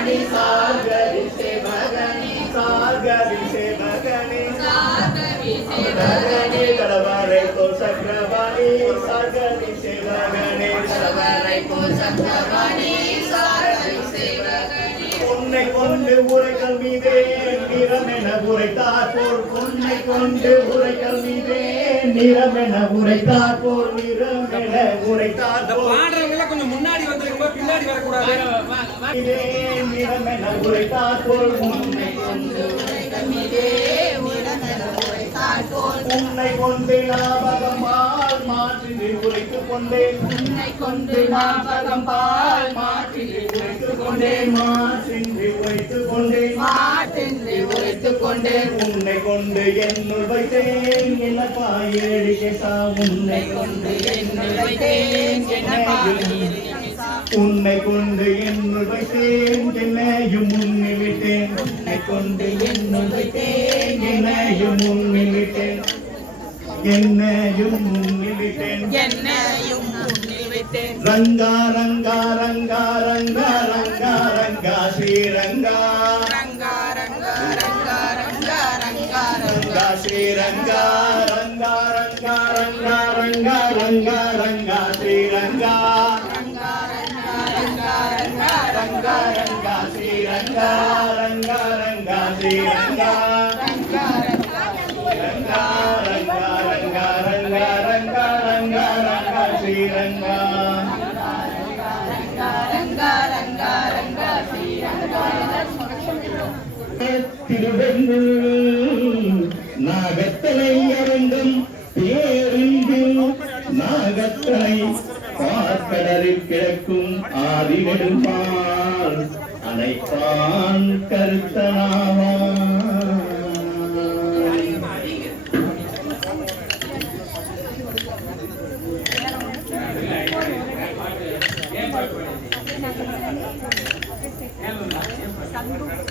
சார்கரி சேவகனே சார்கரி சேவகனே சார்கரி கடவாரை போல் சக்கரவாணி சார்கரி சேவகனே சவரை போல் சக்கரவாணி சார்கரி சேவகனே பொன்னை கொண்டு உரைகள் மீதே நிறமென உரைத்தார் போல் பொன்னை கொண்டு உரைகள் மீதே நிறமென உரைத்தார் போல் நிறமென உரைத்தார் போல் கொஞ்சம் முன்னாடி வந்துருங்க பின்னாடி வரக்கூடாது நிறமென உரைத்தார் போல் உன்னை கொண்டு உரைகள் மீதே நிறமென உரைத்தார் போல் உன்னை கொண்டு ஞாபகம் பால் மாற்றி உரைத்துக் கொண்டேன் உன்னை கொண்டு ஞாபகம் பால் மாற்றி உரைத்துக் கொண்டேன் மாற்றி உரைத்துக் கொண்டேன் மாற்றி உரைத்துக் கொண்டேன் உன்னை கொண்டு என்னுள் வைத்தேன் இலக்காயேடிக்கை சா உன்னை கொண்டு என்னுள் வைத்தேன் உன்னை கொண்டு என்னுள் வைத்தேன் என்னையும் முன்னில் விட்டேன் உன்னை கொண்டு என்னுள் வைத்தேன் என்னையும் முன்னில் விட்டேன் என்னையும் முன்னில் விட்டேன் என்னையும் முன்னில் விட்டேன் ரங்கா ரங்கா ரங்கா ரங்கா ரங்கா ரங்கா ஸ்ரீரங்கா ரங்கா ரங்கா ரங்கா ரங்கா ரங்கா ரங்கா ஸ்ரீரங்கா ரங்கா ரங்கா ரங்கா ரங்கா ரங்கா ரங்கா ஸ்ரீரங்கா ரங்கா ரங்கா ரங்கா ரங்கா ஸ்ரீரங்கா ரங்கா ரங்கா ஸ்ரீரங்கா ரங்கா ரங்கா ரங்கா ரங்கா ரங்கா ரங்கா ரங்கா ரங்கா ஸ்ரீரங்கா ரங்கா ரங்கா ரங்கா ஸ்ரீரங்கா திருவெங்கூர் நாகத்தலை அரங்கம் பேருந்து நாகத்தலை பார்க்கடலில் கிடக்கும் ஆதிவெடுப்பால் அனைப்பான் கருத்தனாவான் Sanggup